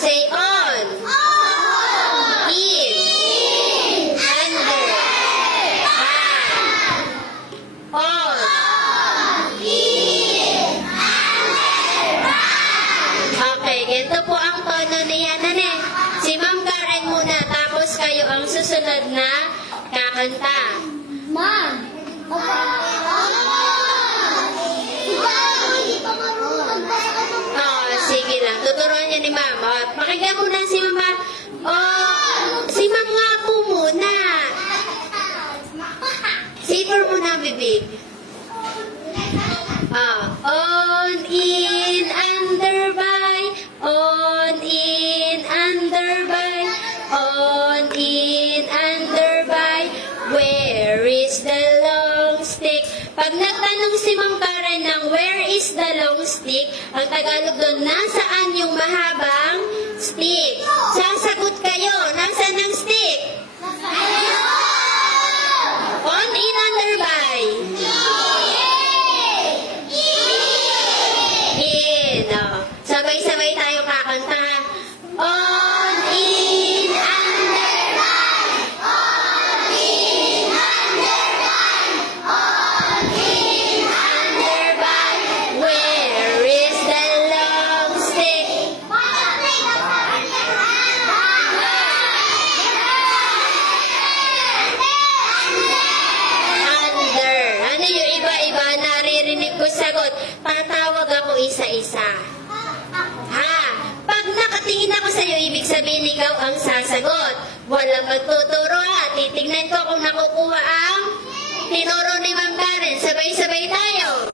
Say on. In. Under. On. Okay, ito po ang tono niya, nane. Si Ma'am Karen muna, tapos kayo ang susunod na kakanta. Ma'am. Oh, sige lang. Tuturuan niya ni Ma'am. Oh, pakinggan muna si Ma'am. Oh, si Ma'am nga po muna. Safer muna, bibig. On, in, under, by. On, in, under, by. On, in, under, by. Where is the long stick? Pag nagtanong si Ma'am Karen ng where is the long stick, ang Tagalog doon, nasaan yung mahabang stick? Sasagot kayo, nasaan ang stick? On, in, under, by. In. Oh. Sabay-sabay tayo kakanta. On, in, under, by. On, in, under, by. On, in, under, by. Where is the long stick? Under. Ano yung iba-iba? Naririnig ko sagot. Tatawag ako isa-isa. Ha? Pag nakatingin ako sa'yo, ibig sabihin ikaw ang sasagot. Walang magtuturo ha. Titignan ko kung nakukuha ang tinuro ni Ma'am Karen. Sabay-sabay tayo.